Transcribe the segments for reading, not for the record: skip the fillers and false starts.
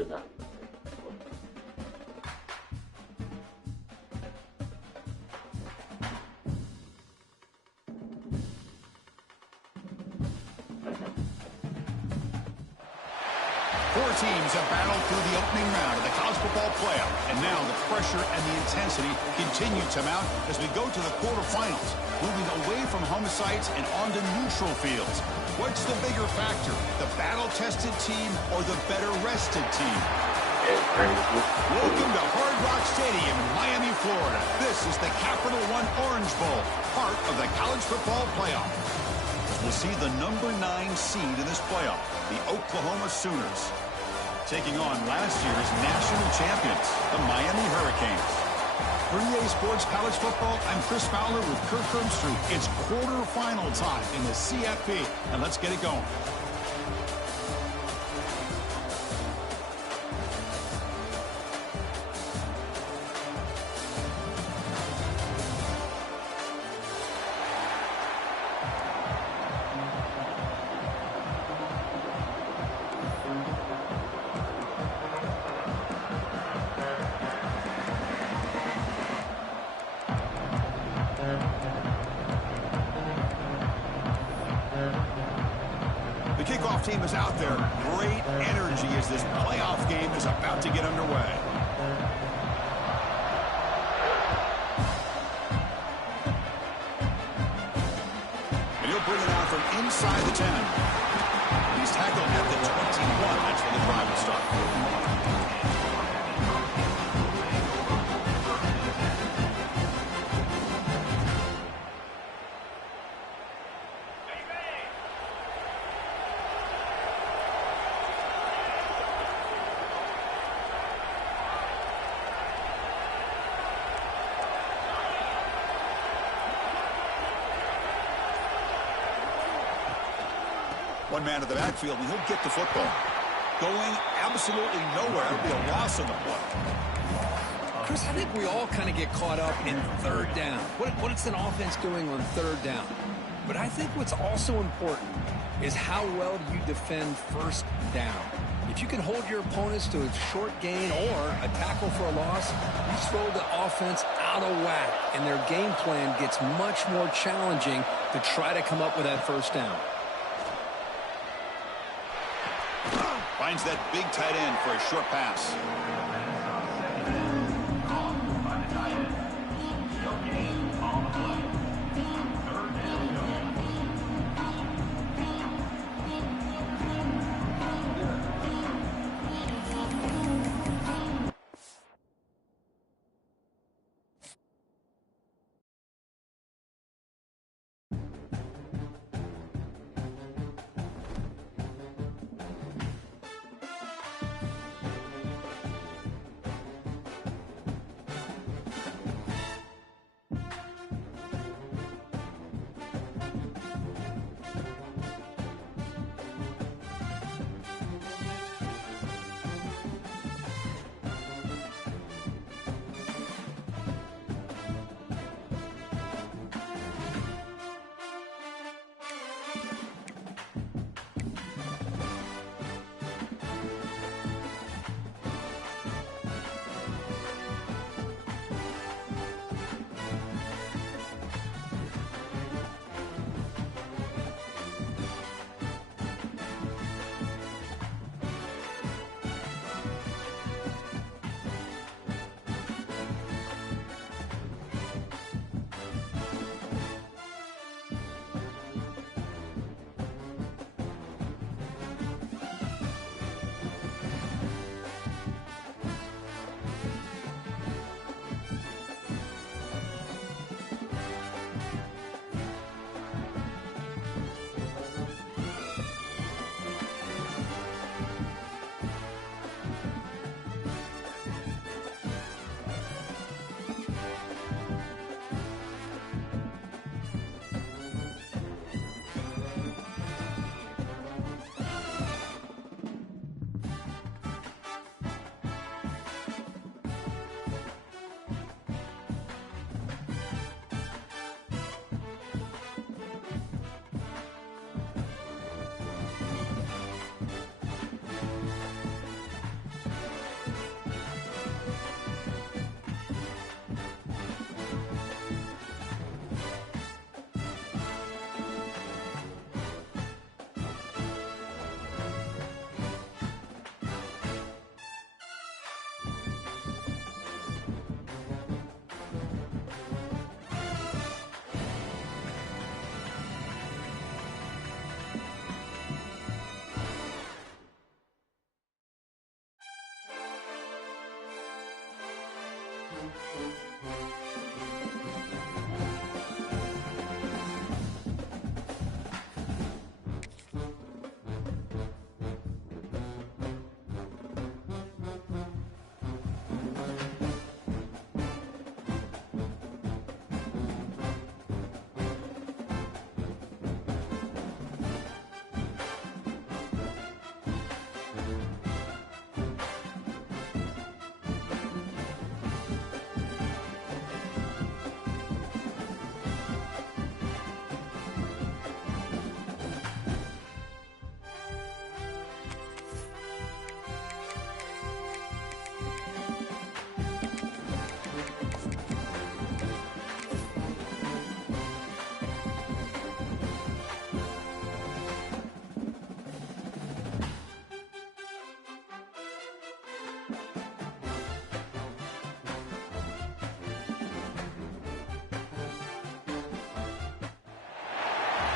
是的。Four teams have battled through the opening round of the college football playoff, and now the pressure and the intensity continue to mount as we go to the quarterfinals, moving away from home sites and onto neutral fields. What's the bigger factor, the battle-tested team or the better-rested team? Welcome to Hard Rock Stadium in Miami, Florida. This is the Capital One Orange Bowl, part of the college football playoff. We'll see the number 9 seed in this playoff, the Oklahoma Sooners, taking on last year's national champions, the Miami Hurricanes. For EA Sports College Football, I'm Chris Fowler with Kirk Herbstreit. It's quarterfinal time in the CFP, and let's get it going. The kickoff team is out there. Great energy as this playoff game is about to get underway. And he'll bring it out from inside the 10. He's tackled at the 21. That's where the drive will start. One man to the backfield, and he'll get the football. Going absolutely nowhere. It'll be a loss on the play. Chris, I think we all kind of get caught up in third down. What is an offense doing on third down? But I think what's also important is how well do you defend first down. If you can hold your opponents to a short gain or a tackle for a loss, you throw the offense out of whack, and their game plan gets much more challenging to try to come up with that first down. Finds that big tight end for a short pass.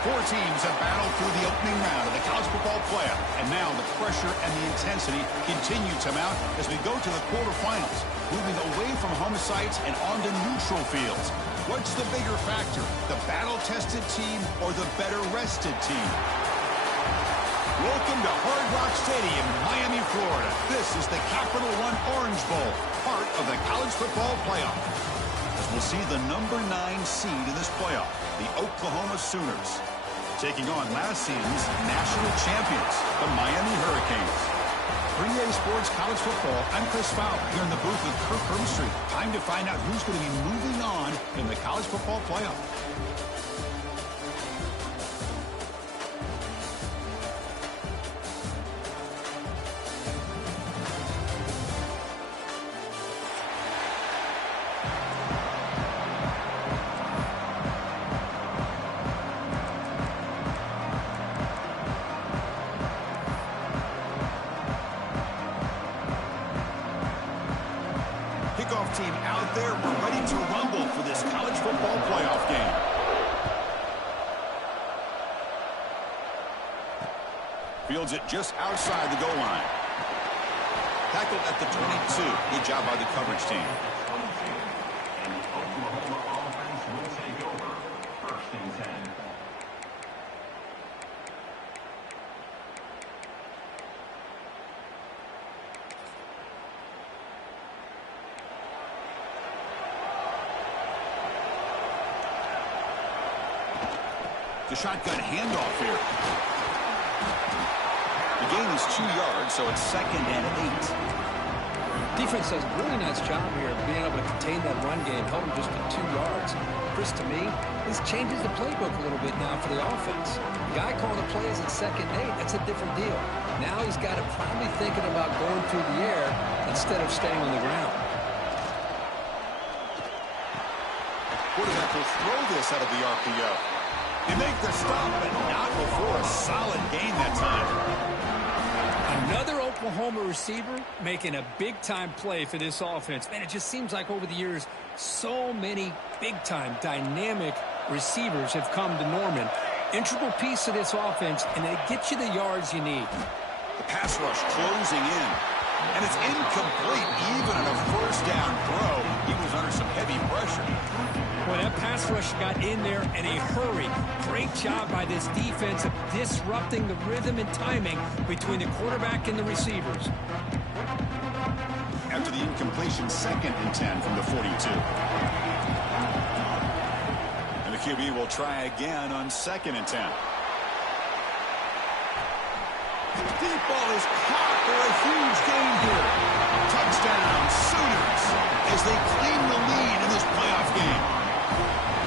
Four teams have battled through the opening round of the college football playoff, and now the pressure and the intensity continue to mount as we go to the quarterfinals, moving away from home sites and onto neutral fields. What's the bigger factor, the battle-tested team or the better-rested team? Welcome to Hard Rock Stadium in Miami, Florida. This is the Capital One Orange Bowl, part of the college football playoff. As we'll see the number 9 seed in this playoff, the Oklahoma Sooners, taking on last season's national champions, the Miami Hurricanes. 3A Sports College Football, I'm Chris Fowler, here in the booth with Kirk Herbstreit. Time to find out who's going to be moving on in the college football playoff. Kickoff team out there. We're ready to rumble for this college football playoff game. Fields it just outside the goal line. Tackled at the 22. Good job by the coverage team. The shotgun handoff here. The gain is 2 yards, so it's 2nd and 8. Defense does a really nice job here of being able to contain that run game, held them just to 2 yards. Chris, to me, this changes the playbook a little bit now for the offense. The guy calling the plays at 2nd and 8, that's a different deal. Now he's got to probably thinking about going through the air instead of staying on the ground. Quarterback will throw this out of the RPO. They make the stop, but not before a solid gain that time. Another Oklahoma receiver making a big-time play for this offense. Man, it just seems like over the years, so many big-time, dynamic receivers have come to Norman. Integral piece of this offense, and they get you the yards you need. The pass rush closing in. And it's incomplete, even on a first down throw. He was under some heavy pressure. Well, that pass rush got in there in a hurry. Great job by this defense of disrupting the rhythm and timing between the quarterback and the receivers. After the incompletion, 2nd and 10 from the 42. And the QB will try again on 2nd and 10. Deep ball is caught for a huge gain here. Touchdown, Sooners, as they claim the lead in this playoff game.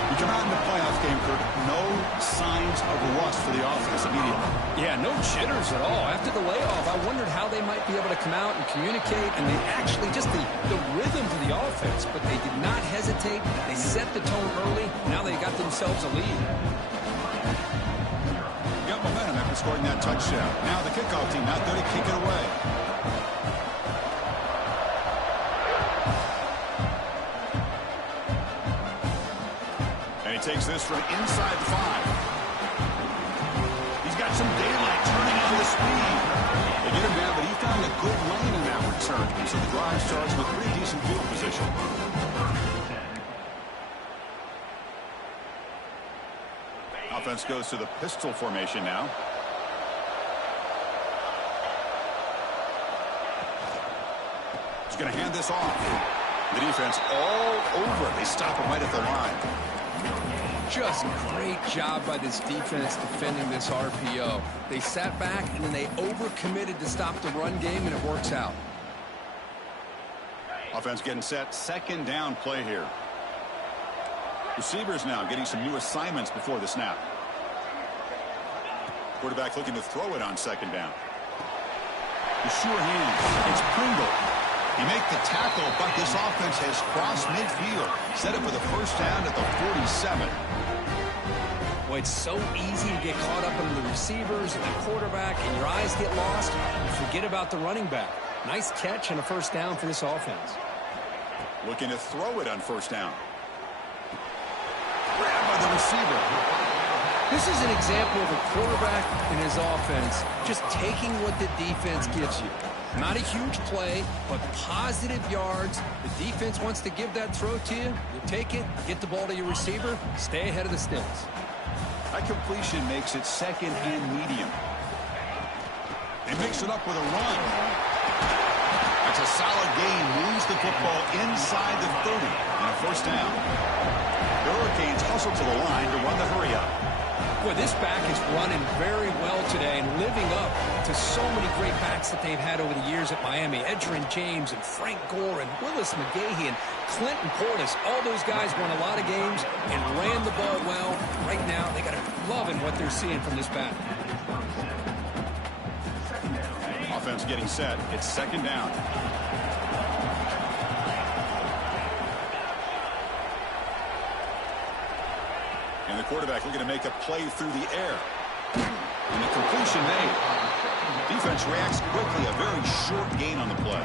We come out in the playoff game, Kirk, no signs of rust for the offense immediately. Yeah, no jitters at all. After the layoff, I wondered how they might be able to come out and communicate, and they actually just the rhythm to the offense, but they did not hesitate. They set the tone early. Now they got themselves a lead. Got momentum after scoring that touchdown. Now the kickoff team out there to kick it away. And he takes this from inside the 5. He's got some daylight turning on the speed. They get him down, but he found a good lane in that return. So the drive starts with pretty decent field position. Offense goes to the pistol formation now. He's going to hand this off. The defense all over it. They stop him right at the line. Just great job by this defense defending this RPO. They sat back, and then they overcommitted to stop the run game, and it works out. Offense getting set. 2nd down play here. Receivers now getting some new assignments before the snap. Quarterback looking to throw it on 2nd down. The sure hands. It's Pringle. He make the tackle, but this offense has crossed midfield. Set up for the first down at the 47. Well, it's so easy to get caught up in the receivers and the quarterback, and your eyes get lost. You forget about the running back. Nice catch and a first down for this offense. Looking to throw it on 1st down. Grab by the receiver. This is an example of a quarterback and his offense just taking what the defense gives you. Not a huge play, but positive yards. The defense wants to give that throw to you. You take it, get the ball to your receiver, stay ahead of the sticks. That completion makes it second and medium. They mix it up with a run. That's a solid gain. Moves the football inside the 30 and a first down. The Hurricanes hustle to the line to run the hurry up. Boy, this back is running very well today and living up to so many great backs that they've had over the years at Miami. Edgerrin James and Frank Gore and Willis McGahee and Clinton Portis. All those guys won a lot of games and ran the ball well. Right now, they got to loving what they're seeing from this back. Offense getting set. It's second down. And the quarterback looking to make a play through the air. And the completion made. Defense reacts quickly. A very short gain on the play.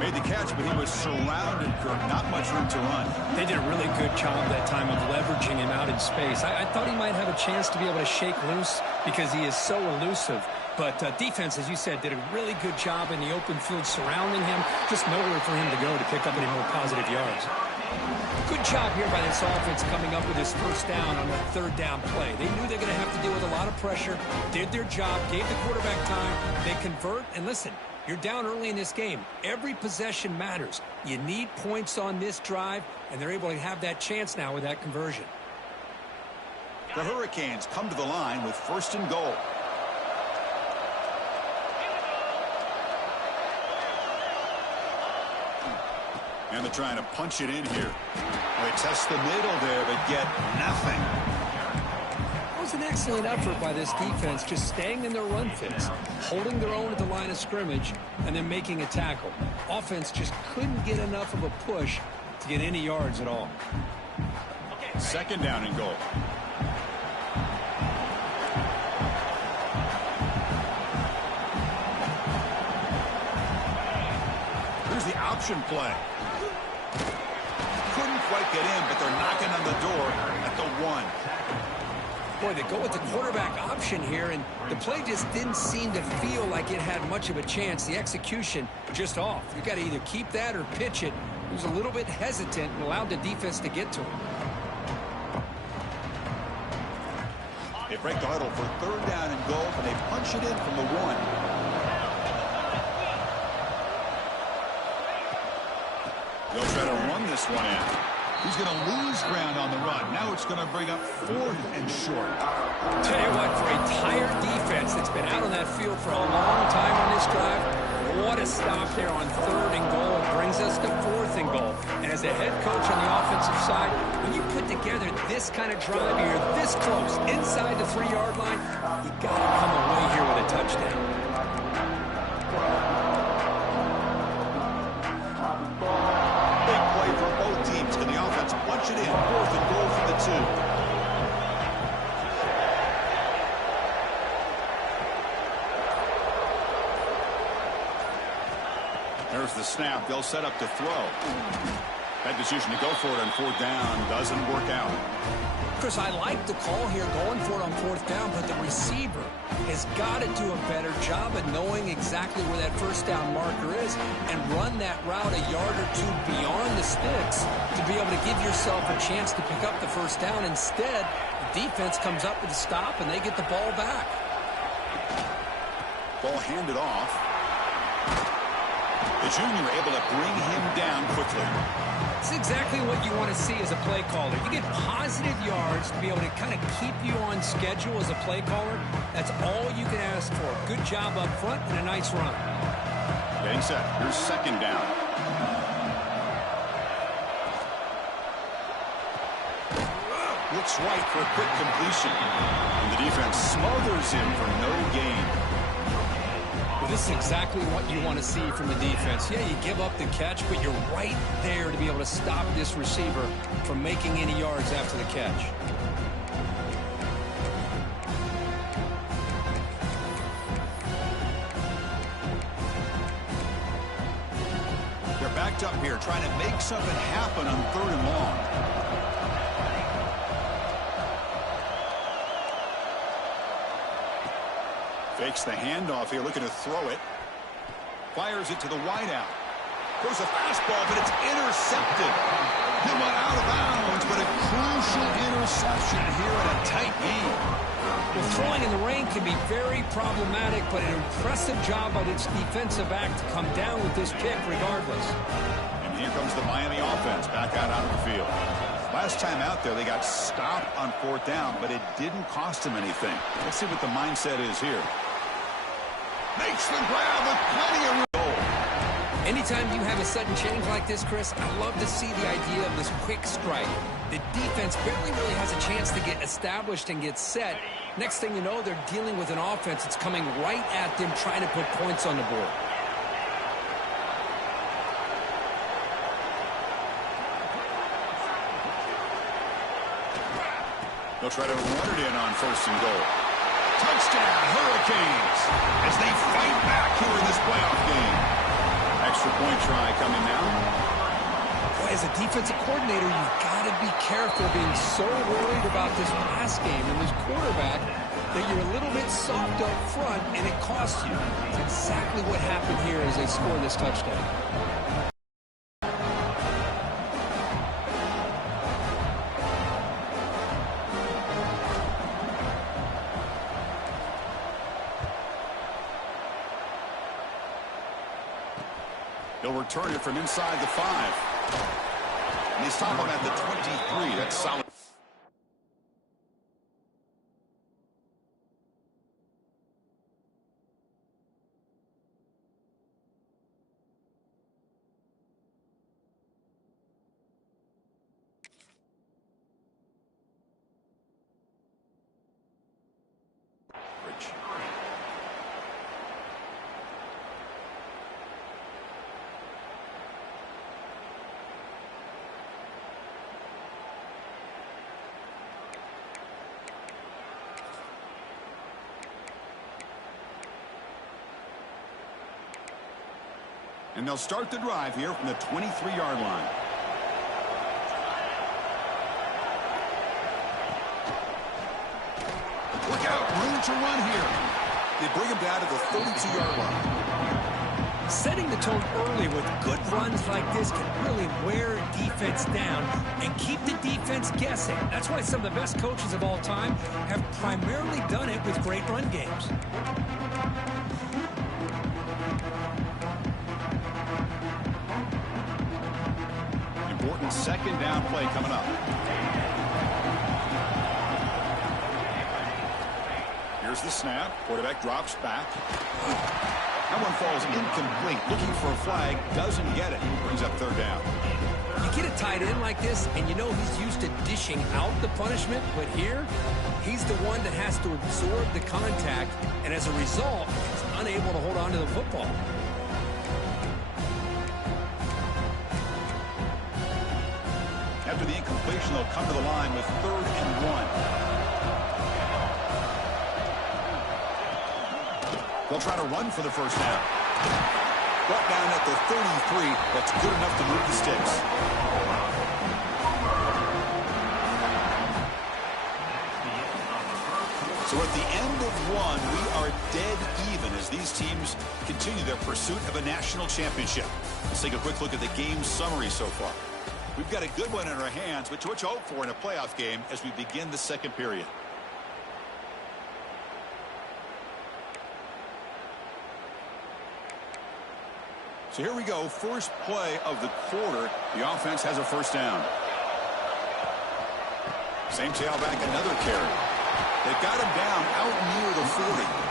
Made the catch, but he was surrounded, Kirk. Not much room to run. They did a really good job that time of leveraging him out in space. I thought he might have a chance to be able to shake loose because he is so elusive. But defense, as you said, did a really good job in the open field surrounding him. Just nowhere for him to go to pick up any more positive yards. Good job here by this offense coming up with his first down on that third down play. They knew they were going to have to deal with a lot of pressure, did their job, gave the quarterback time. They convert, and listen, you're down early in this game. Every possession matters. You need points on this drive, and they're able to have that chance now with that conversion. The Hurricanes come to the line with first and goal. And they're trying to punch it in here. They test the middle there, but get nothing. It was an excellent effort by this defense, just staying in their run fits, holding their own at the line of scrimmage, and then making a tackle. Offense just couldn't get enough of a push to get any yards at all. Second down and goal. Here's the option play. Couldn't quite get in, but they're knocking on the door at the 1. Boy, they go with the quarterback option here, and the play just didn't seem to feel like it had much of a chance. The execution just off. You got to either keep that or pitch it. He was a little bit hesitant and allowed the defense to get to him. They break the huddle for third down and goal, but they punch it in from the 1. They'll try to run this one in. He's going to lose ground on the run. Now it's going to bring up 4th and short. Tell you what, for a tired defense that's been out on that field for a long time on this drive, what a stop there on 3rd and goal. It brings us to 4th and goal. And as a head coach on the offensive side, when you put together this kind of drive, you're this close, inside the 3-yard line, you got to come away here with a touchdown. Punch it in, 4th and goal for the 2. There's the snap. They'll set up to throw. That decision to go for it on 4th down doesn't work out. Chris, I like the call here going for it on 4th down, but the receiver has got to do a better job of knowing exactly where that first down marker is and run that route a yard or 2 beyond the sticks to be able to give yourself a chance to pick up the first down. Instead, the defense comes up with a stop and they get the ball back. Ball handed off. The junior able to bring him down quickly. It's exactly what you want to see as a play caller. You get positive yards to be able to kind of keep you on schedule as a play caller. That's all you can ask for. Good job up front and a nice run. Getting set. Here's second down. Looks right for a quick completion. And the defense smothers him for no gain. Well, this is exactly what you want to see from the defense. Yeah, you give up the catch, but you're right there to be able to stop this receiver from making any yards after the catch. They're backed up here trying to make something happen on 3rd and long. Fakes the handoff here, looking to throw it. Fires it to the wideout. Throws a fastball, but it's intercepted. He went out of bounds, but a crucial interception here in a tight game. Well, throwing in the rain can be very problematic, but an impressive job by this defensive back to come down with this pick regardless. And here comes the Miami offense back out onto the field. Last time out there, they got stopped on 4th down, but it didn't cost them anything. Let's see what the mindset is here. Makes the grab with plenty of room. Anytime you have a sudden change like this, Chris, I love to see the idea of this quick strike. The defense barely really has a chance to get established and get set. Next thing you know, they're dealing with an offense that's coming right at them, trying to put points on the board. They'll try to run it in on 1st and goal. Touchdown, Hurricanes, as they fight back here in this playoff game. Extra point try coming now. Boy, as a defensive coordinator, you've got to be careful being so worried about this pass game and this quarterback that you're a little bit soft up front and it costs you. It's exactly what happened here as they score this touchdown. He'll return it from inside the 5. And he's stopping at the 23. That's solid. And they'll start the drive here from the 23-yard line. Look out, room to run here. They bring him down to the 32-yard line. Setting the tone early with good runs like this can really wear defense down and keep the defense guessing. That's why some of the best coaches of all time have primarily done it with great run games. Important 2nd down play coming up. Here's the snap. Quarterback drops back. That one falls incomplete. Looking for a flag. Doesn't get it. Brings up 3rd down. You get a tight end like this, and you know he's used to dishing out the punishment, but here, he's the one that has to absorb the contact, and as a result, he's unable to hold on to the football. After the incompletion, they'll come to the line with 3rd and 1. They'll try to run for the 1st down. Brought down at the 33. That's good enough to move the sticks. So at the end of 1, we are dead even as these teams continue their pursuit of a national championship. Let's take a quick look at the game summary so far. We've got a good one in our hands, but what you hope for in a playoff game as we begin the 2nd period. So here we go, first play of the quarter. The offense has a 1st down. Same tailback, another carry. They've got him down out near the 40.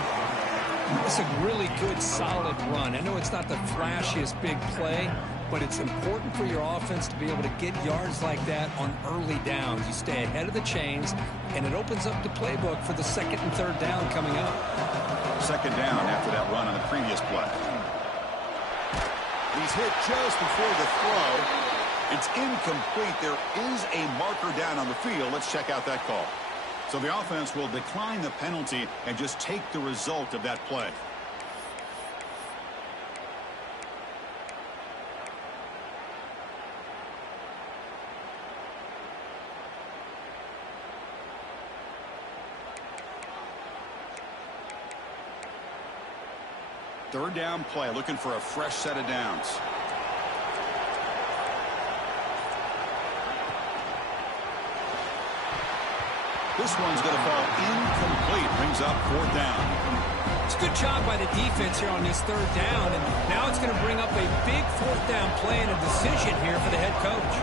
It's a really good, solid run. I know it's not the flashiest big play, but it's important for your offense to be able to get yards like that on early downs. You stay ahead of the chains, and it opens up the playbook for the 2nd and 3rd down coming up. 2nd down after that run on the previous play. He's hit just before the throw. It's incomplete. There is a marker down on the field. Let's check out that call. So the offense will decline the penalty and just take the result of that play. Third down play, looking for a fresh set of downs. This one's going to fall incomplete. Brings up fourth down. It's a good job by the defense here on this third down, and now it's going to bring up a big fourth down play and a decision here for the head coach.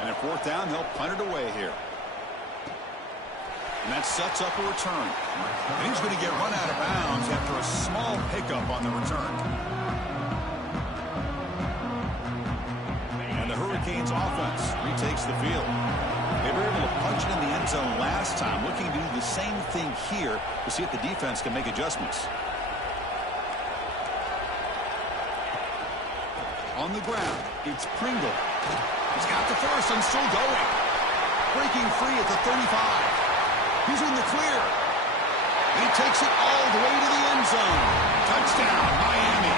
And at fourth down, they'll punt it away here. And that sets up a return. And he's going to get run out of bounds after a small pickup on the return. And the Hurricanes offense retakes the field. They were able to punch it in the end zone last time, looking to do the same thing here to see if the defense can make adjustments. On the ground, it's Pringle. He's got the first and still going. Breaking free at the 35. He's in the clear. And he takes it all the way to the end zone. Touchdown, Miami.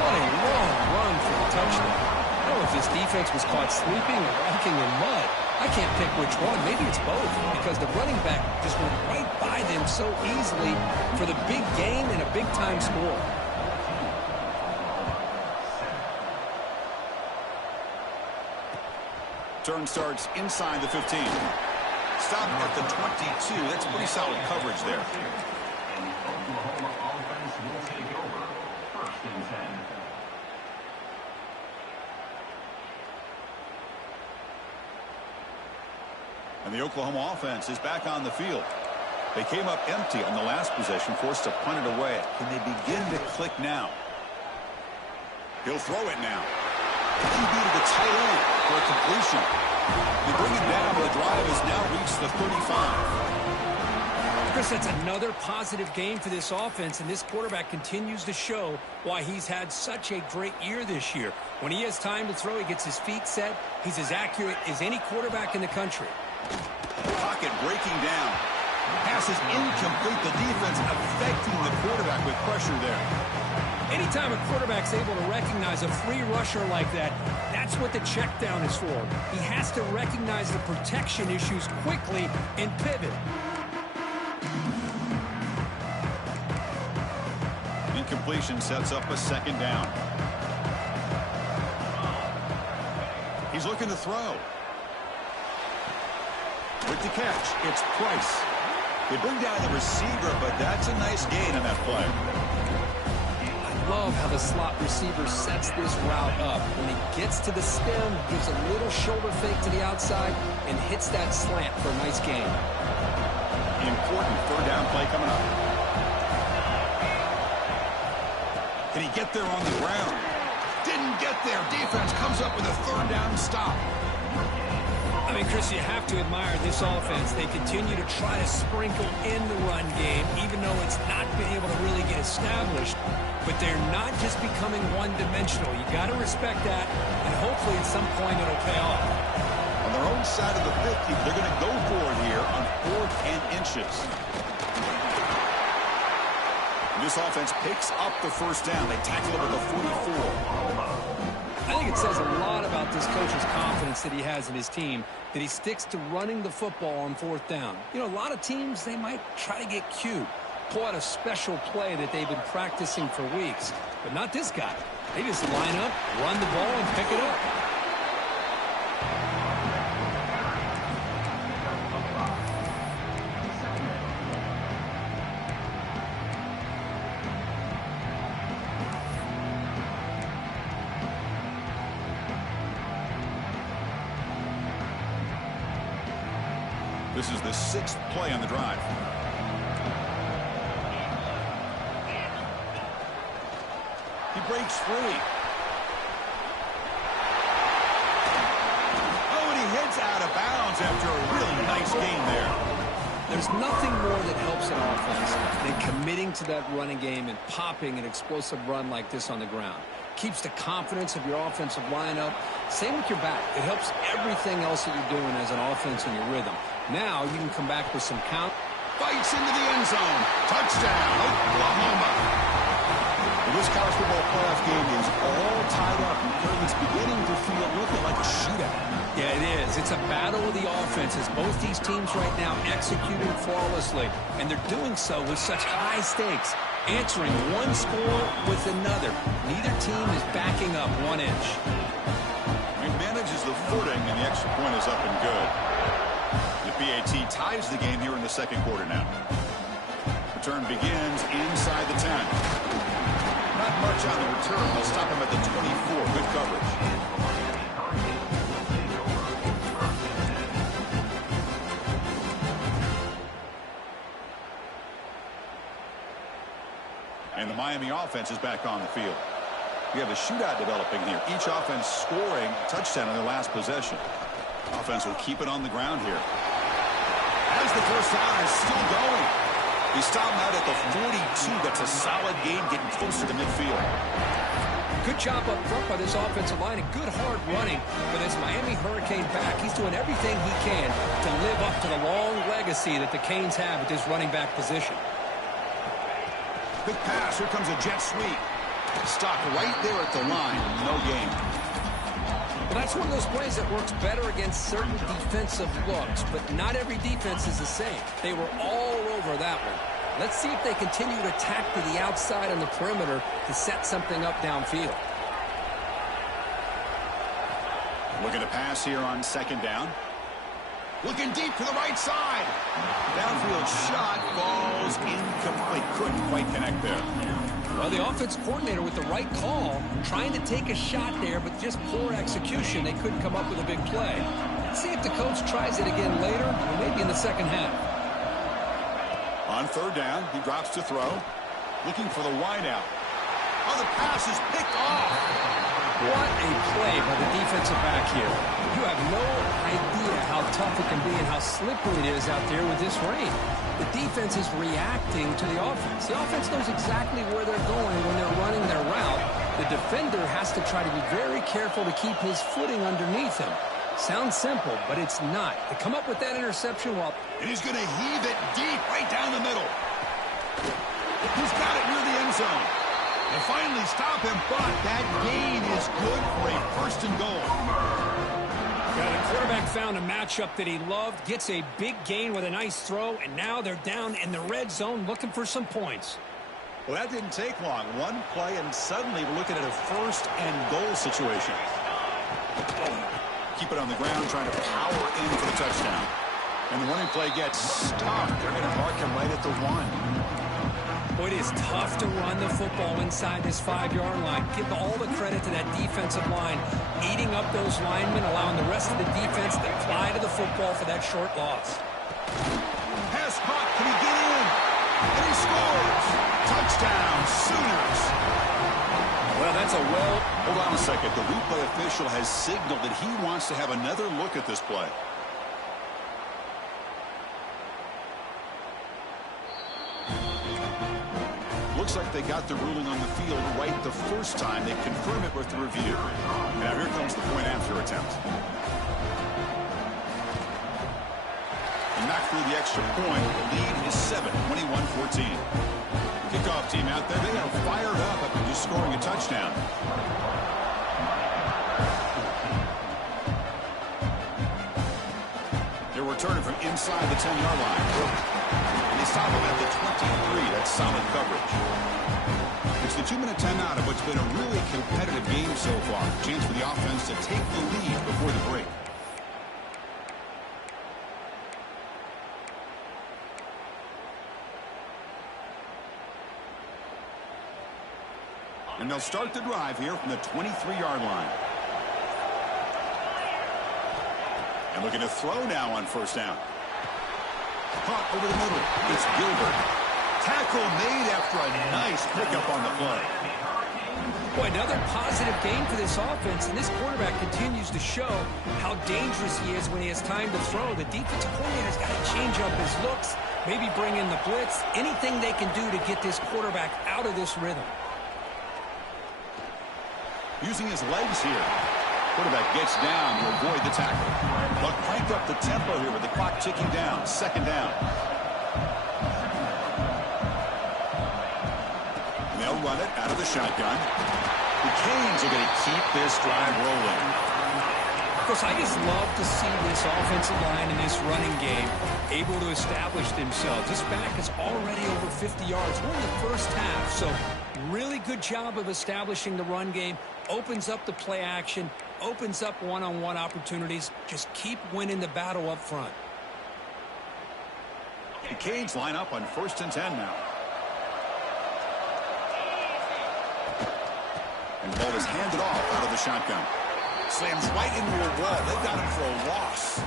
What a long run for the touchdown. I don't know if this defense was caught sleeping or walking in mud. I can't pick which one. Maybe it's both, because the running back just went right by them so easily for the big gain and a big-time score. Turn starts inside the 15. Stop at the 22. That's pretty solid coverage there. And the Oklahoma offense will take over. First and 10. And the Oklahoma offense is back on the field. They came up empty on the last possession, forced to punt it away. Can they begin to click now? He'll throw it now. He beat it to tight end for a completion. They bring it down, but the drive has now reached the 35. Chris, that's another positive game for this offense, and this quarterback continues to show why he's had such a great year this year. When he has time to throw, he gets his feet set. He's as accurate as any quarterback in the country. Pocket breaking down. Pass is incomplete. The defense affecting the quarterback with pressure there. Anytime a quarterback's able to recognize a free rusher like that, that's what the check down is for. He has to recognize the protection issues quickly and pivot. Incompletion sets up a second down. He's looking to throw. With the catch, it's Price. They bring down the receiver, but that's a nice gain on that play. Love how the slot receiver sets this route up. When he gets to the stem, gives a little shoulder fake to the outside, and hits that slant for a nice gain. Important third down play coming up. Can he get there on the ground? Didn't get there. Defense comes up with a third down stop. I mean, Chris, you have to admire this offense. They continue to try to sprinkle in the run game, even though it's not been able to really get established. But they're not just becoming one-dimensional. You got to respect that, and hopefully at some point it'll pay off. On their own side of the 50, they're going to go for it here on 4th and inches. This offense picks up the first down. They tackle it at the 44. I think it says a lot about this coach's confidence that he has in his team, that he sticks to running the football on 4th down. You know, a lot of teams, they might try to get cute, pull out a special play that they've been practicing for weeks. But not this guy. They just line up, run the ball, and pick it up. This is the 6th play on the drive. He breaks free. Oh, and he heads out of bounds after a really nice gain there. There's nothing more that helps an offense than committing to that running game and popping an explosive run like this on the ground. Keeps the confidence of your offensive lineup. Same with your back. It helps everything else that you're doing as an offense in your rhythm. Now you can come back with some count. Bites into the end zone. Touchdown, Oklahoma. Well, this college football playoff game is all tied up. It's beginning to feel a little like a shootout. Yeah, it is. It's a battle of the offenses. Both these teams right now executing flawlessly, and they're doing so with such high stakes. answering one score with another. Neither team is backing up 1 inch. He manages the footing, and the extra point is up and good. The PAT ties the game here in the second quarter now. Return begins inside the 10. Not much on the return. They'll stop him at the 24. Good coverage. And the Miami offense is back on the field. We have a shootout developing here. Each offense scoring a touchdown on their last possession. Offense will keep it on the ground here. As the first down is still going. He stopped out at the 42. That's a solid gain, getting closer to midfield. Good job up front by this offensive line and good hard running for this Miami Hurricane back. He's doing everything he can to live up to the long legacy that the Canes have at this running back position. Quick pass. Here comes a jet sweep. Stop right there at the line. No gain. Well, that's one of those plays that works better against certain defensive looks, but not every defense is the same. They were all over that one. Let's see if they continue to attack to the outside on the perimeter to set something up downfield. Looking to pass here on second down. Looking deep to the right side. Downfield shot falls incomplete. Couldn't quite connect there. Well, the offense coordinator with the right call, trying to take a shot there, but just poor execution. They couldn't come up with a big play. Let's see if the coach tries it again later, or maybe in the second half. On third down, he drops to throw. Looking for the wideout. Oh, the pass is picked off. What a play by the defensive back here. You have no idea how tough it can be and how slippery it is out there with this rain. The defense is reacting to the offense. The offense knows exactly where they're going when they're running their route. The defender has to try to be very careful to keep his footing underneath him. Sounds simple, but it's not. To come up with that interception while... And he's going to heave it deep right down the middle. He's got it near the end zone. They finally stop him, but that gain is good for a first and goal. Yeah, the quarterback found a matchup that he loved, gets a big gain with a nice throw, and now they're down in the red zone looking for some points. Well, that didn't take long. One play, and suddenly we're looking at a first and goal situation. Keep it on the ground, trying to power in for the touchdown. And the running play gets stopped. They're going to mark him right at the 1. Boy, it is tough to run the football inside this 5-yard line. Give all the credit to that defensive line, eating up those linemen, allowing the rest of the defense to fly to the football for that short loss. Pass caught. Can he get in? And he scores. Touchdown, Sooners. Well, that's a well... Hold on a second. The replay official has signaled that he wants to have another look at this play. Looks like they got the ruling on the field right the first time. They confirm it with the review. Now here comes the point after attempt. And knocked through the extra point. The lead is 7, 21-14. Kickoff team out there. They are fired up after just scoring a touchdown. They're returning from inside the 10-yard line. They stop him at the 23. That's solid coverage. It's the 2-minute timeout of what's been a really competitive game so far. Chance for the offense to take the lead before the break. And they'll start the drive here from the 23-yard line. And looking to throw now on first down. Caught over the middle. It's Gilbert. Tackle made after a nice pickup on the play. Boy, another positive game for this offense, and this quarterback continues to show how dangerous he is when he has time to throw. The defensive coordinator's got to change up his looks, maybe bring in the blitz, anything they can do to get this quarterback out of this rhythm. Using his legs here. Quarterback gets down to avoid the tackle. But cranked up the tempo here with the clock ticking down. Second down. And they'll run it out of the shotgun. The Canes are going to keep this drive rolling. Of course, I just love to see this offensive line in this running game able to establish themselves. This back is already over 50 yards. We're in the first half, so really good job of establishing the run game. Opens up the play action, opens up one-on-one opportunities. Just keep winning the battle up front. The Canes line up on 1st and 10 now. And the ball is handed off out of the shotgun. Slams right into a wall. They got him for a loss.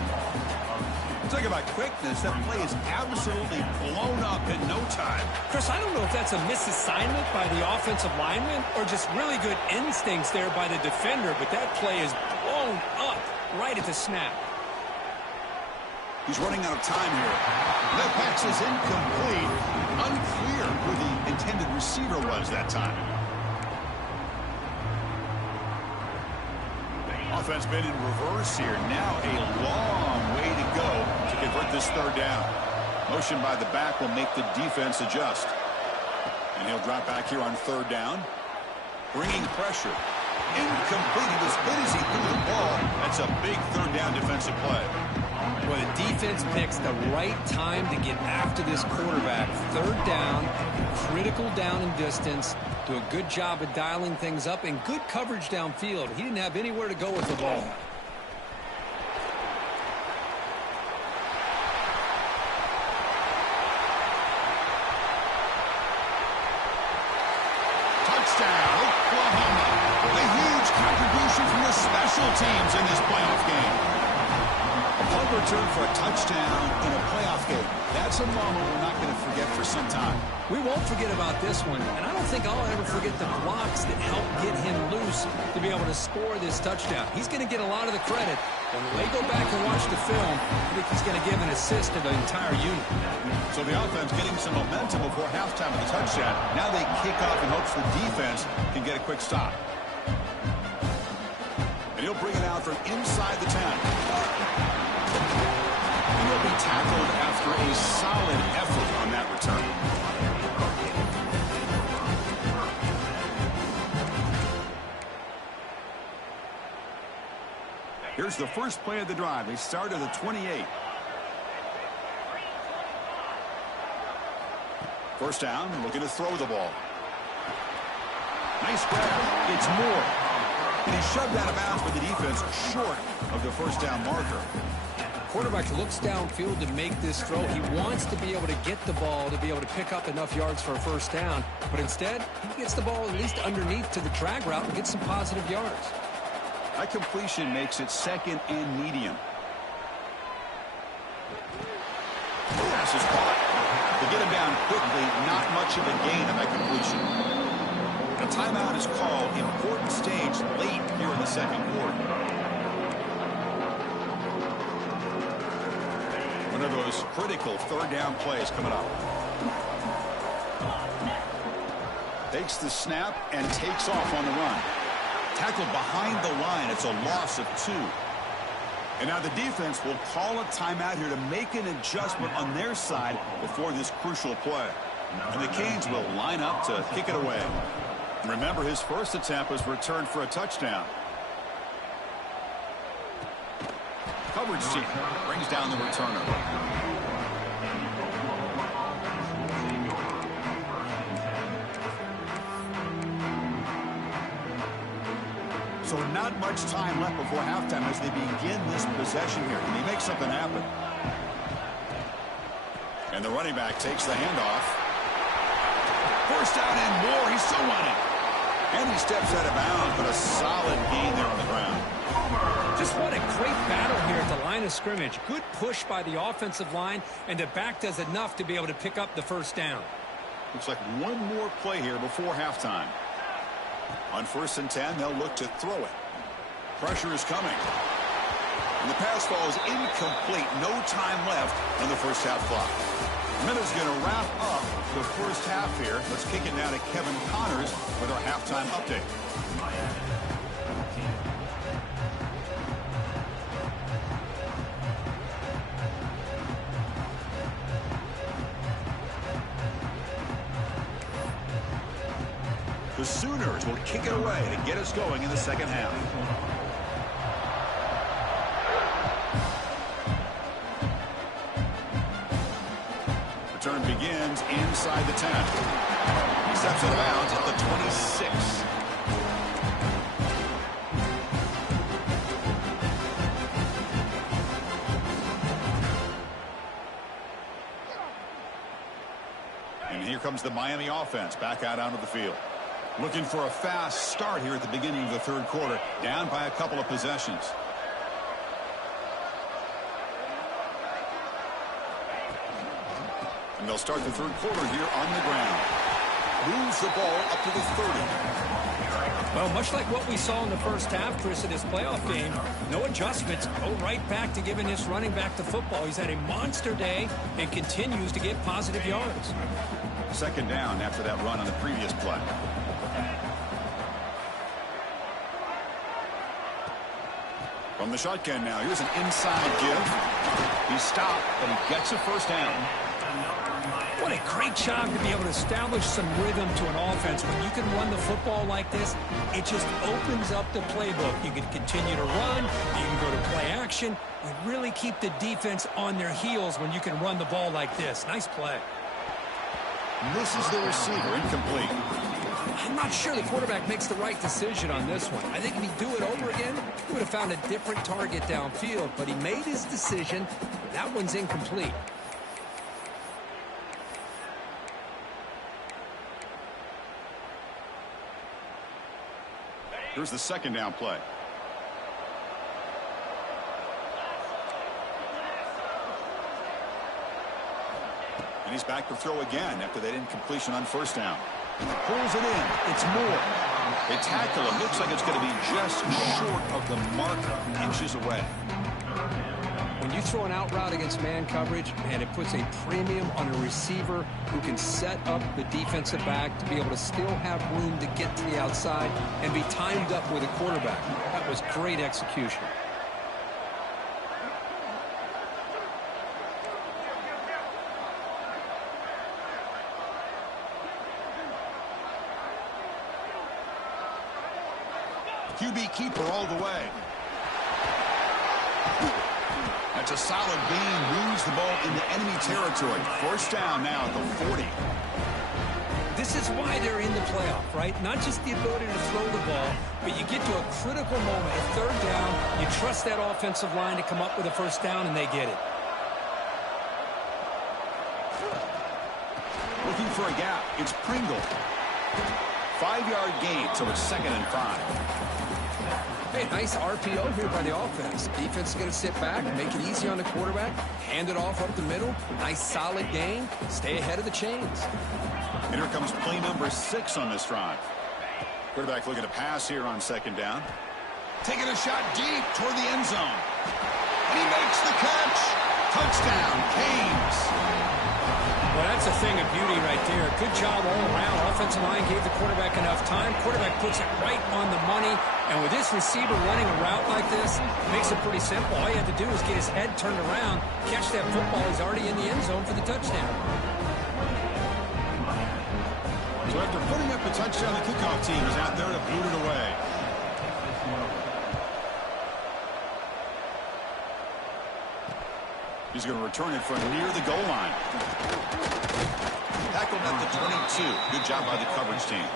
Talk about quickness. That play is absolutely blown up in no time. Chris, I don't know if that's a misassignment by the offensive lineman or just really good instincts there by the defender, but that play is blown up right at the snap. He's running out of time here. That pass is incomplete. Unclear who the intended receiver was that time. Offense been in reverse here. Now a long way to go to convert this 3rd down. Motion by the back will make the defense adjust. And he'll drop back here on 3rd down. Bringing pressure. Incomplete. He was hit as he threw the ball. That's a big 3rd down defensive play. Well, the defense picks the right time to get after this quarterback. 3rd down, critical down and distance. Do a good job of dialing things up and good coverage downfield. He didn't have anywhere to go with the ball. Touchdown, Oklahoma. A huge contribution from the special teams in this playoff game. A punt return for a touchdown in a playoff game. That's a moment we're not going to forget for some time. We won't forget about this one, and I don't think I'll ever forget the blocks that helped get him loose to be able to score this touchdown. He's going to get a lot of the credit. When they go back and watch the film, I think he's going to give an assist to the entire unit. So the offense getting some momentum before halftime with the touchdown. Now they kick off in hopes the defense can get a quick stop. And he'll bring it out from inside the 10. He will be tackled after a solid effort on that return. Here's the first play of the drive. They start at the 28. 1st down, looking to throw the ball. Nice grab. It's Moore. And he shoved out of bounds with the defense short of the 1st down marker. Quarterback looks downfield to make this throw. He wants to be able to get the ball to be able to pick up enough yards for a 1st down. But instead, he gets the ball at least underneath to the drag route and gets some positive yards. That completion makes it 2nd and medium. Pass is caught. To get him down quickly, not much of a gain on that completion. A timeout is called. Important stage late here in the 2nd quarter. One of those critical 3rd down plays coming up. Takes the snap and takes off on the run. Tackled behind the line. It's a loss of 2. And now the defense will call a timeout here to make an adjustment on their side before this crucial play. And the Canes will line up to kick it away. Remember, his first attempt was returned for a touchdown. Coverage team brings down the returner. So not much time left before halftime as they begin this possession here. Can they make something happen? And the running back takes the handoff. 1st down and more. He's still running. And he steps out of bounds, but a solid gain there on the ground. Just what a great battle here at the line of scrimmage. Good push by the offensive line, and the back does enough to be able to pick up the 1st down. Looks like one more play here before halftime. On 1st and 10, they'll look to throw it. Pressure is coming. And the pass falls incomplete. No time left on the 1st half clock. Minutes going to wrap up the 1st half here. Let's kick it now to Kevin Connors with our halftime update. The Sooners will kick it away to get us going in the 2nd half. return begins inside the 10. He steps out of bounds at the 26. And here comes the Miami offense back out onto the field. Looking for a fast start here at the beginning of the third quarter, down by a couple of possessions. And they'll start the third quarter here on the ground. Moves the ball up to the 30. Well, much like what we saw in the first half, Chris, in this playoff game, no adjustments. Go right back to giving this running back the football. He's had a monster day and continues to get positive yards. Second down after that run on the previous play. From the shotgun now, here's an inside give. He's stopped, but he gets a first down. What a great job to be able to establish some rhythm to an offense. When you can run the football like this, it just opens up the playbook. You can continue to run. You can go to play action. You really keep the defense on their heels when you can run the ball like this. Nice play. Misses the receiver, incomplete. I'm not sure the quarterback makes the right decision on this one. I think if he'd do it over again, he would have found a different target downfield, but he made his decision. That one's incomplete. Here's the second down play. And he's back to throw again after that incompletion on first down. Pulls it in. It's more. They tackle him. Looks like it's going to be just short of the mark, inches away. When you throw an out route against man coverage, man, it puts a premium on a receiver who can set up the defensive back to be able to still have room to get to the outside and be timed up with a quarterback. That was great execution. QB keeper all the way. That's a solid gain. Moves the ball into enemy territory. First down now at the 40. This is why they're in the playoff, right? Not just the ability to throw the ball, but you get to a critical moment, a third down. You trust that offensive line to come up with a first down, and they get it. Looking for a gap. It's Pringle. 5-yard gain, so it's 2nd and 5. Hey, nice RPO here by the offense. Defense is going to sit back, make it easy on the quarterback, hand it off up the middle. Nice solid gain. Stay ahead of the chains. And here comes play number 6 on this drive. Quarterback looking to pass here on second down. Taking a shot deep toward the end zone. And he makes the catch. Touchdown, Canes. Well, that's a thing of beauty right there. Good job all around. Offensive line gave the quarterback enough time. Quarterback puts it right on the money. And with this receiver running a route like this, it makes it pretty simple. All you have to do is get his head turned around, catch that football. He's already in the end zone for the touchdown. So after putting up the touchdown, the kickoff team is out there to boot it away. He's going to return it from near the goal line. Tackled at the 22. Good job by the coverage team.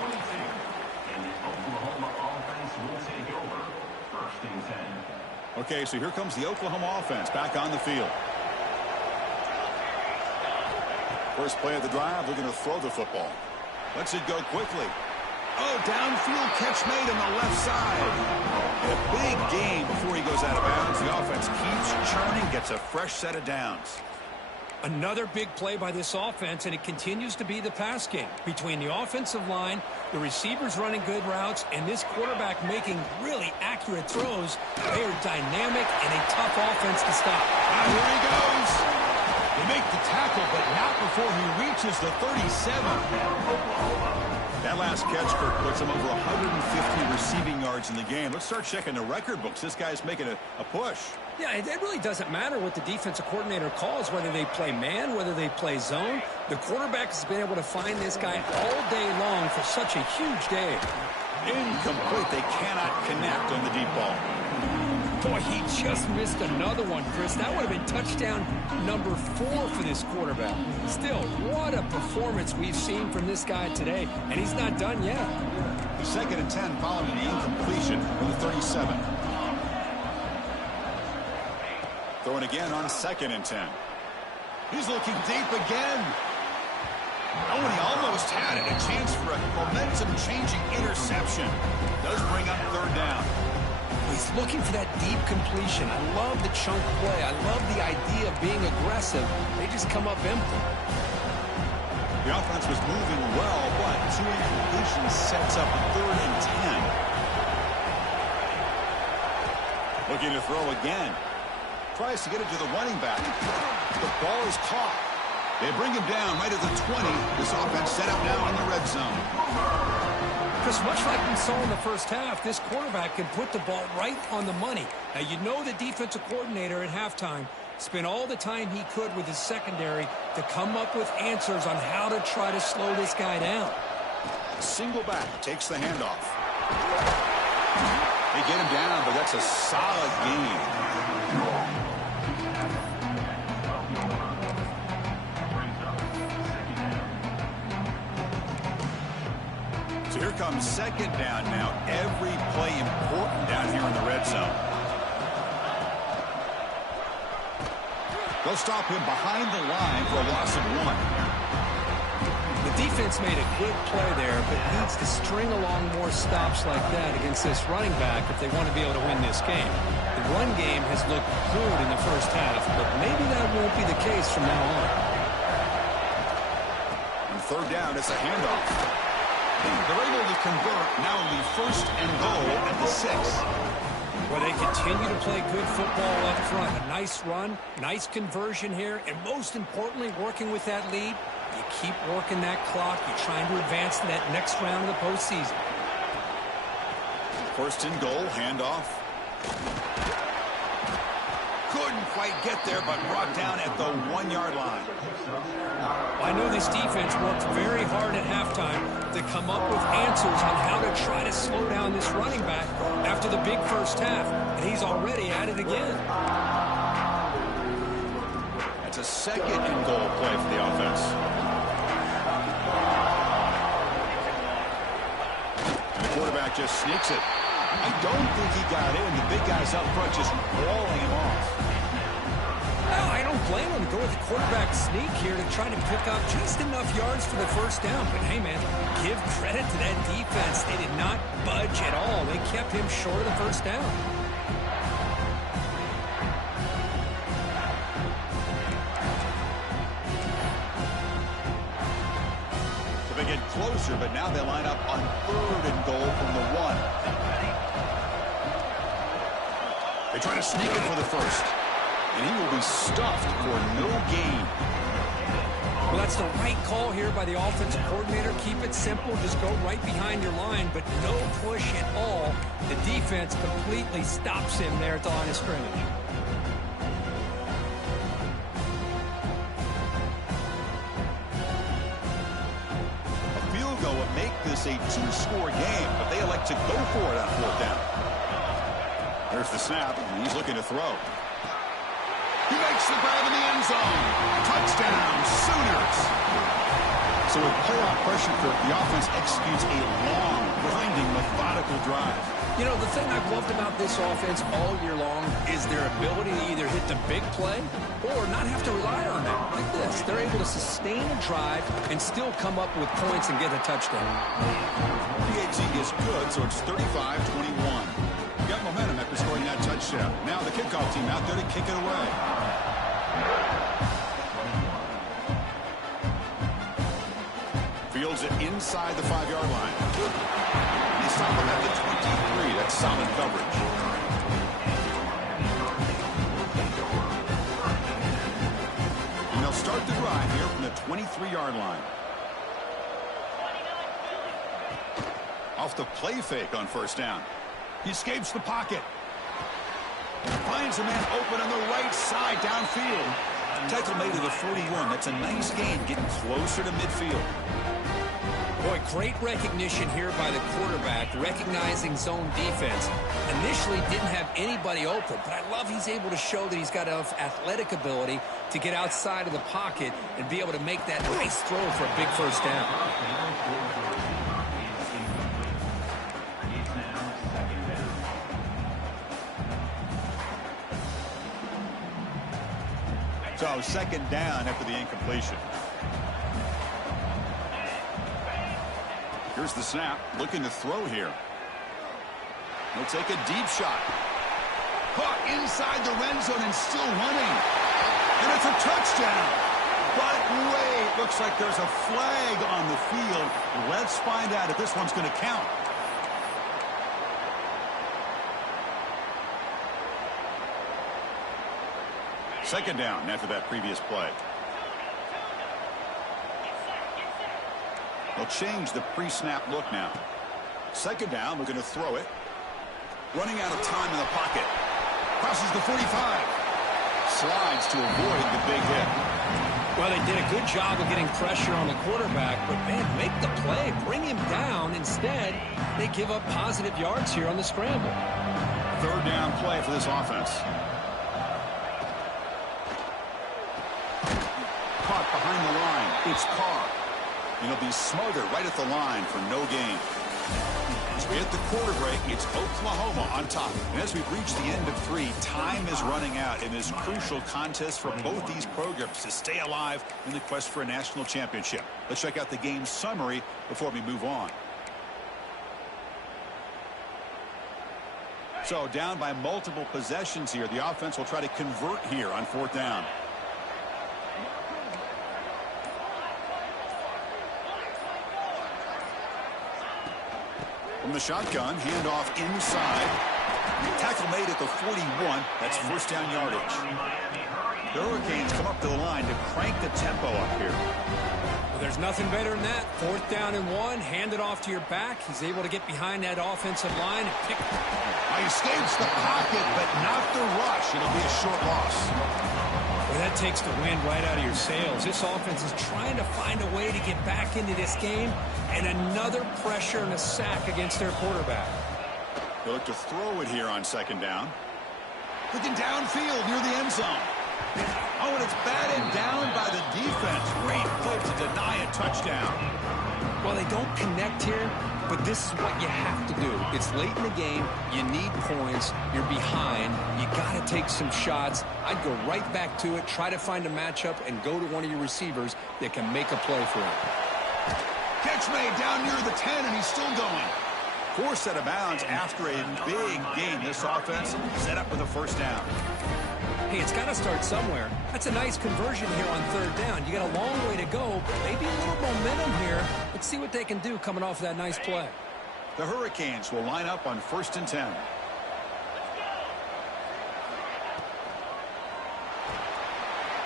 Okay, so here comes the Oklahoma offense back on the field. First play of the drive, they're going to throw the football. Lets it go quickly. Oh, downfield catch made on the left side. And a big gain before he goes out of bounds. The offense keeps churning, gets a fresh set of downs. Another big play by this offense, and it continues to be the pass game. Between the offensive line, the receivers running good routes, and this quarterback making really accurate throws, they are dynamic and a tough offense to stop. And here he goes. They make the tackle, but not before he reaches the 37. That last catch, Kirk, puts him over 150 receiving yards in the game. Let's start checking the record books. This guy's making a push. Yeah, it really doesn't matter what the defensive coordinator calls, whether they play man, whether they play zone. The quarterback has been able to find this guy all day long for such a huge day. Incomplete. They cannot connect on the deep ball. Boy, he just missed another one, Chris. That would have been touchdown number 4 for this quarterback. Still, what a performance we've seen from this guy today, and he's not done yet. 2nd and 10 following the incompletion from the 37. Throwing again on 2nd and 10. He's looking deep again. Oh, and he almost had it. A chance for a momentum-changing interception. Does bring up 3rd down. He's looking for that deep completion. I love the chunk play. I love the idea of being aggressive. They just come up empty. The offense was moving well, but 2 incompletions sets up 3rd and 10. Looking to throw again. Tries to get it to the running back. The ball is caught. They bring him down right at the 20. This offense set up now in the red zone. Chris, much like we saw in the first half, this quarterback can put the ball right on the money. Now, you know the defensive coordinator at halftime spent all the time he could with his secondary to come up with answers on how to try to slow this guy down. Single back takes the handoff. They get him down, but that's a solid gain. So here comes 2nd down now. Every play important down here in the red zone. They'll stop him behind the line for a loss of 1. The defense made a good play there, but needs to string along more stops like that against this running back if they want to be able to win this game. The run game has looked good in the first half, but maybe that won't be the case from now on. On 3rd down, it's a handoff. They're able to convert. Now it'll be 1st and goal at the 6. Well, they continue to play good football up front. A nice run, nice conversion here, and most importantly, working with that lead, you keep working that clock. You're trying to advance to that next round of the postseason. 1st and goal, handoff. Couldn't quite get there, but brought down at the 1-yard line. I know this defense worked very hard at halftime to come up with answers on how to try to slow down this running back after the big first half, and he's already at it again. That's a 2nd and goal play for the offense. And the quarterback just sneaks it. I don't think he got in. The big guy's up front just walling him off. Well, I don't blame him to go with the quarterback sneak here to try to pick up just enough yards for the 1st down. But, hey, man, give credit to that defense. They did not budge at all. They kept him short of the 1st down. So they get closer, but now they line up on 3rd and goal from the 1. They try to sneak it for the 1st. And he will be stuffed for no gain. Well, that's the right call here by the offensive coordinator. Keep it simple. Just go right behind your line, but no push at all. The defense completely stops him there at the line of scrimmage. A field goal would make this a 2-score game, but they elect to go for it on 4th down. There's the snap, and he's looking to throw. He makes the grab in the end zone. Touchdown, Sooners. So with playoff pressure, the offense executes a long, grinding, methodical drive. You know, the thing I've loved about this offense all year long is their ability to either hit the big play or not have to rely on that. Like this, they're able to sustain a drive and still come up with points and get a touchdown. PAT is good, so it's 35-21. Got momentum after scoring that touchdown. Now the kickoff team out there to kick it away. Fields it inside the 5-yard line. They stop him at the 23. That's solid coverage. And they'll start the drive here from the 23-yard line. Off the play fake on 1st down. He escapes the pocket. Finds a man open on the right side downfield. Tackle made to the 41. That's a nice gain, getting closer to midfield. Boy, great recognition here by the quarterback, recognizing zone defense. Initially didn't have anybody open, but I love he's able to show that he's got enough athletic ability to get outside of the pocket and be able to make that nice throw for a big first down. So second down after the incompletion. Here's the snap, looking to throw here. He'll take a deep shot. Caught inside the red zone and still running. And it's a touchdown. But wait, looks like there's a flag on the field. Let's find out if this one's going to count. Second down after that previous play. They'll change the pre-snap look now. Second down, looking to throw it. Running out of time in the pocket. Crosses the 45. Slides to avoid the big hit. Well, they did a good job of getting pressure on the quarterback, but, man, make the play. Bring him down. Instead, they give up positive yards here on the scramble. Third down play for this offense. Caught behind the line. It's Carr. And he'll be smothered right at the line for no gain. As we hit the quarter break, it's Oklahoma on top. And as we've reached the end of 3, time is running out in this crucial contest for both these programs to stay alive in the quest for a national championship. Let's check out the game summary before we move on. So down by multiple possessions here. The offense will try to convert here on fourth down. From the shotgun, handoff inside. Tackle made at the 41. That's first down yardage. The Hurricanes come up to the line to crank the tempo up here. Well, there's nothing better than that. Fourth down and 1. Hand it off to your back. He's able to get behind that offensive line and pick. He escapes the pocket, but not the rush. It'll be a short loss. Well, that takes the wind right out of your sails. This offense is trying to find a way to get back into this game, and another pressure and a sack against their quarterback. They look to throw it here on second down. Looking downfield near the end zone. Oh, and it's batted down by the defense. Great play to deny a touchdown. Well, they don't connect here, but this is what you have to do. It's late in the game. You need points. You're behind. You got to take some shots. I'd go right back to it, try to find a matchup, and go to one of your receivers that can make a play for him. Catch made down near the 10, and he's still going. Forced out of bounds after a big gain. This offense set up with a first down. Hey, it's got to start somewhere. That's a nice conversion here on third down. You got a long way to go, but maybe a little momentum here. Let's see what they can do coming off of that nice play. The Hurricanes will line up on 1st and 10.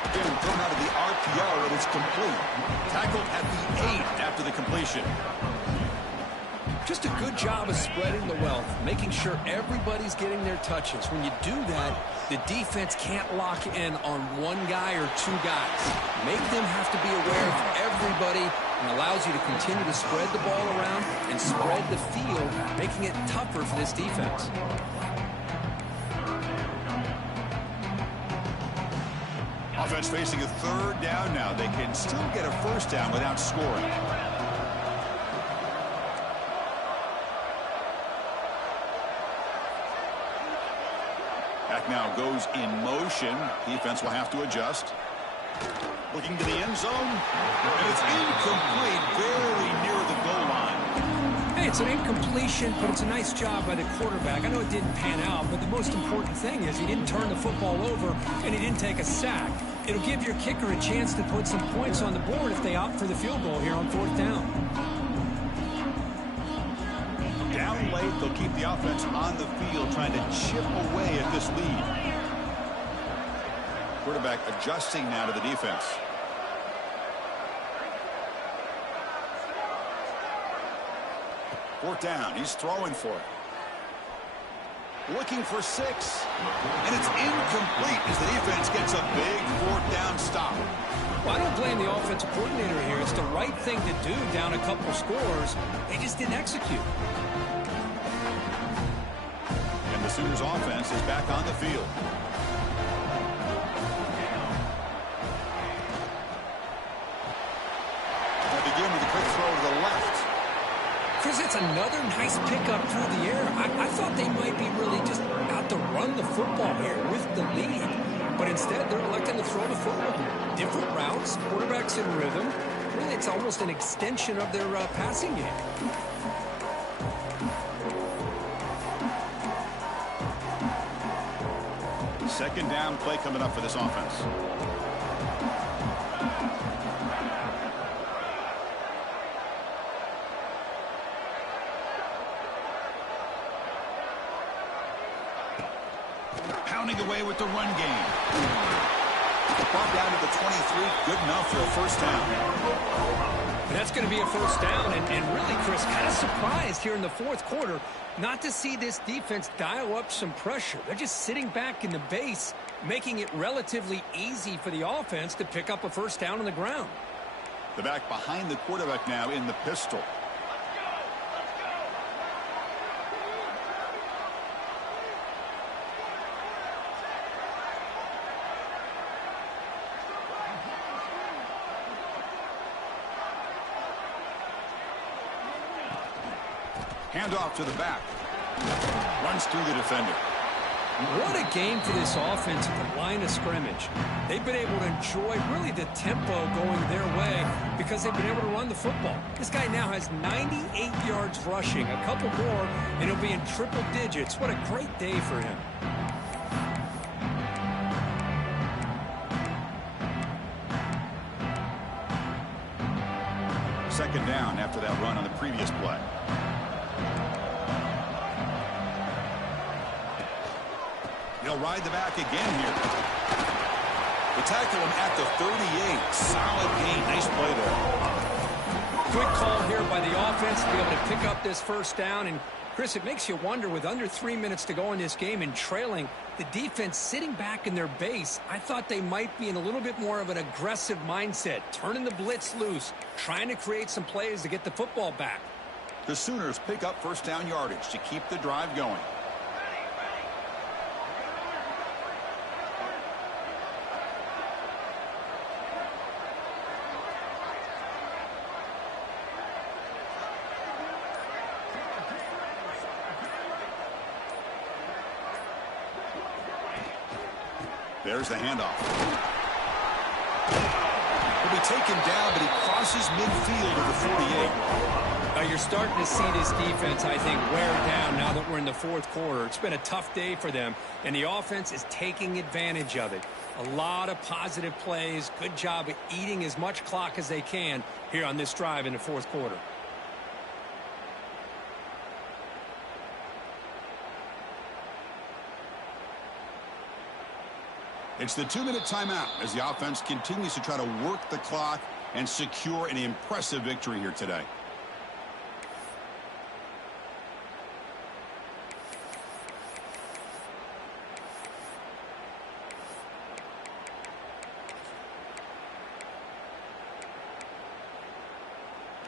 Again, thrown out of the RPO, and it's complete. Tackled at the 8 after the completion. Just a good job of spreading the wealth, making sure everybody's getting their touches. When you do that, the defense can't lock in on one guy or two guys. Make them have to be aware of everybody and allows you to continue to spread the ball around and spread the field, making it tougher for this defense. Offense facing a third down now. They can still get a first down without scoring. Back now goes in motion. Defense will have to adjust. Looking to the end zone. And it's incomplete, very near the goal line. Hey, it's an incompletion, but it's a nice job by the quarterback. I know it didn't pan out, but the most important thing is he didn't turn the football over and he didn't take a sack. It'll give your kicker a chance to put some points on the board if they opt for the field goal here on fourth down. Down late, they'll keep the offense on the field trying to chip away at this lead. Quarterback adjusting now to the defense. Fourth down. He's throwing for it. looking for 6. And it's incomplete as the defense gets a big 4th down stop. Well, I don't blame the offensive coordinator here. It's the right thing to do down a couple scores. They just didn't execute. And the Sooners offense is back on the field. They begin with a quick throw to the left. Chris, it's another nice pickup through the air. I thought they might be really just out to run the football here with the lead. But instead, they're electing to throw the football. Different routes, quarterbacks in rhythm. Really, it's almost an extension of their passing game. Second down play coming up for this offense. Pounding away with the run game. Brought down to the 23. Good enough for a first down. And that's going to be a first down. And really, Chris, kind of surprised here in the 4th quarter not to see this defense dial up some pressure. They're just sitting back in the base, making it relatively easy for the offense to pick up a first down on the ground. The back behind the quarterback now in the pistol. Handoff to the back. Runs through the defender. What a game for this offense at the line of scrimmage. They've been able to enjoy really the tempo going their way because they've been able to run the football. This guy now has 98 yards rushing, a couple more, and he'll be in triple digits. What a great day for him. Second down after that run on the previous play. He'll ride the back again here. They tackle him at the 38. Solid gain. Nice play there. Good call here by the offense to be able to pick up this first down. And, Chris, it makes you wonder, with under 3 minutes to go in this game and trailing, the defense sitting back in their base, I thought they might be in a little bit more of an aggressive mindset, turning the blitz loose, trying to create some plays to get the football back. The Sooners pick up first down yardage to keep the drive going. There's the handoff. He'll be taken down, but he crosses midfield of the 48. Now you're starting to see this defense, I think, wear down now that we're in the 4th quarter. It's been a tough day for them, and the offense is taking advantage of it. A lot of positive plays. Good job at eating as much clock as they can here on this drive in the 4th quarter. It's the 2-minute timeout as the offense continues to try to work the clock and secure an impressive victory here today.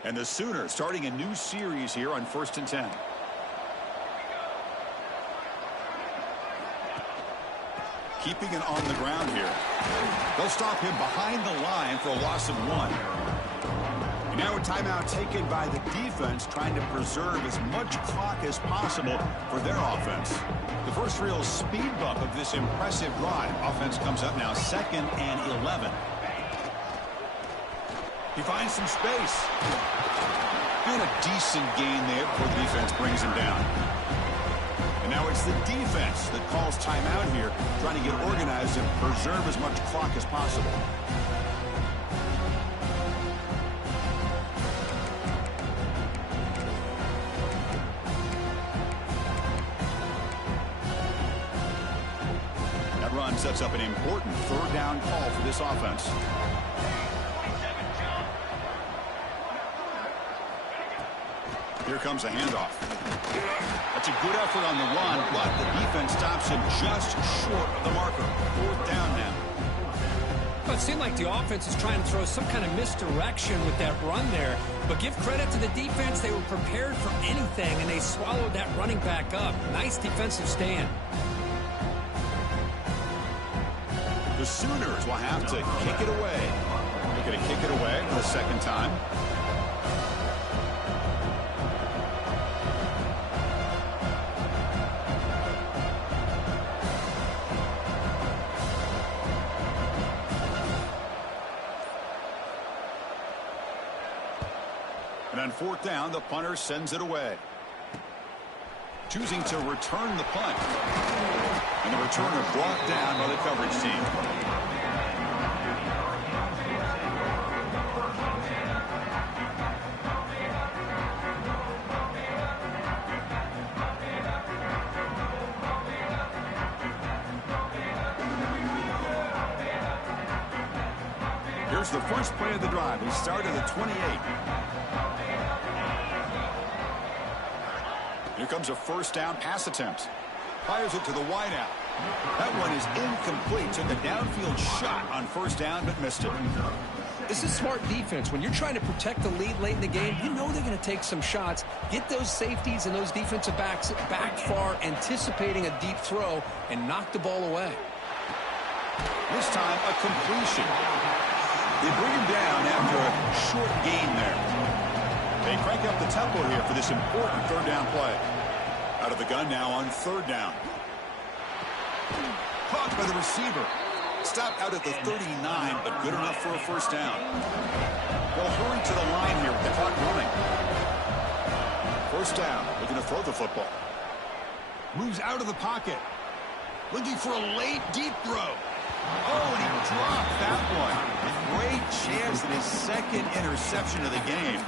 And the Sooners starting a new series here on 1st and 10. Keeping it on the ground here. They'll stop him behind the line for a loss of 1. And now a timeout taken by the defense, trying to preserve as much clock as possible for their offense. The first real speed bump of this impressive drive. Offense comes up now 2nd and 11. He finds some space. Doing a decent gain there before the defense brings him down. And now it's the defense that calls timeout here, trying to get organized and preserve as much clock as possible. That run sets up an important 3rd down call for this offense. Here comes a handoff. That's a good effort on the run, but the defense stops him just short of the marker. 4th down now. Well, it seemed like the offense was trying to throw some kind of misdirection with that run there. But give credit to the defense. They were prepared for anything, and they swallowed that running back up. Nice defensive stand. The Sooners will have to kick it away. They're going to kick it away for the 2nd time. And on 4th down, the punter sends it away. Choosing to return the punt. And the returner brought down by the coverage team. Here's the first play of the drive. We start at the 28. Here comes a 1st down pass attempt. Fires it to the wideout. That one is incomplete. Took a downfield shot on 1st down, but missed it. This is smart defense. When you're trying to protect the lead late in the game, you know they're going to take some shots. Get those safeties and those defensive backs back far, anticipating a deep throw, and knock the ball away. This time, a completion. They bring him down after a short gain there. They crank up the tempo here for this important 3rd down play. Out of the gun now on 3rd down. Caught by the receiver. Stopped out at the 39, but good enough for a 1st down. They'll hurry to the line here with the clock running. 1st down, looking to throw the football. Moves out of the pocket. Looking for a late, deep throw. Oh, and he dropped that one. A great chance at his 2nd interception of the game.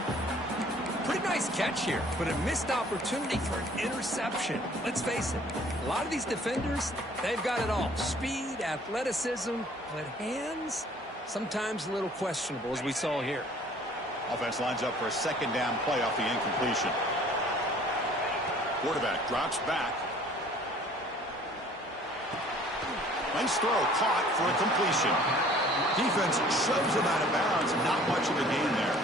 Pretty nice catch here, but a missed opportunity for an interception. Let's face it, a lot of these defenders, they've got it all. Speed, athleticism, but hands, sometimes a little questionable, as we saw here. Offense lines up for a 2nd down play off the incompletion. Quarterback drops back. Nice throw, caught for a completion. Defense shoves him out of bounds. Not much of a gain there.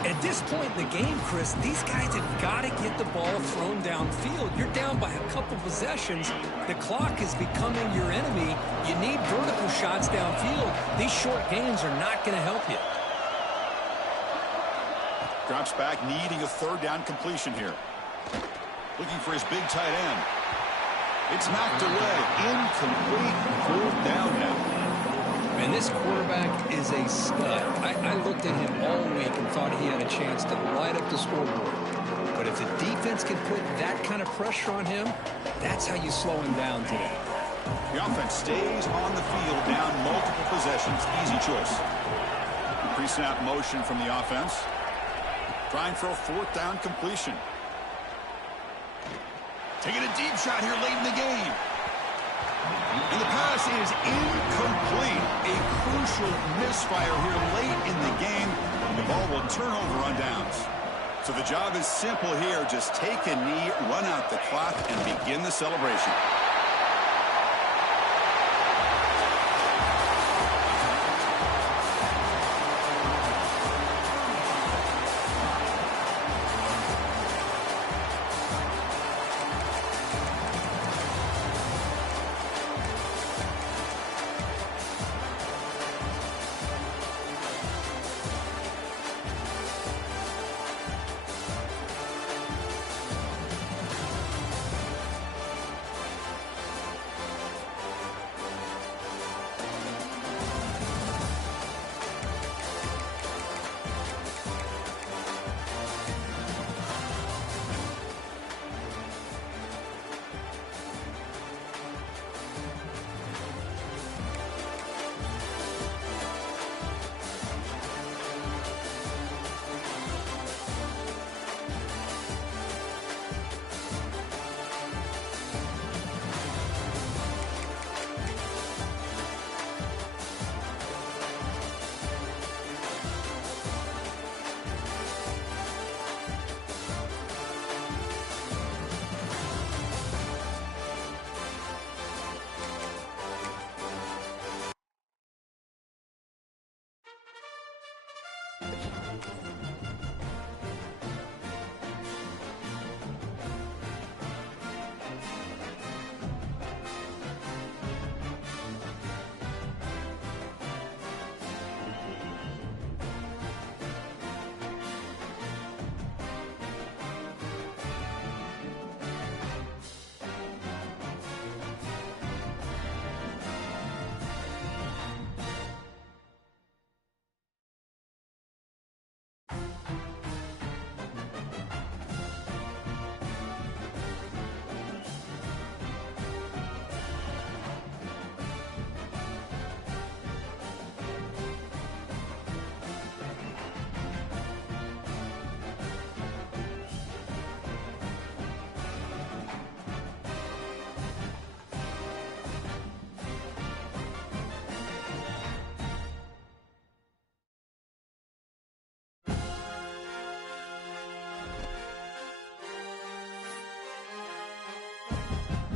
At this point in the game, Chris, these guys have got to get the ball thrown downfield. You're down by a couple possessions. The clock is becoming your enemy. You need vertical shots downfield. These short gains are not going to help you. Drops back, needing a 3rd down completion here. Looking for his big tight end. It's knocked away. Incomplete. 4th down now. And this quarterback is a stud. I looked at him all week and thought he had a chance to light up the scoreboard. But if the defense can put that kind of pressure on him, that's how you slow him down today. The offense stays on the field, down multiple possessions. Easy choice. Pre-snap motion from the offense. Trying for a 4th down completion. Taking a deep shot here late in the game. And the pass is incomplete. A crucial misfire here late in the game. The ball will turn over on downs. So the job is simple here. Just take a knee, run out the clock, and begin the celebration.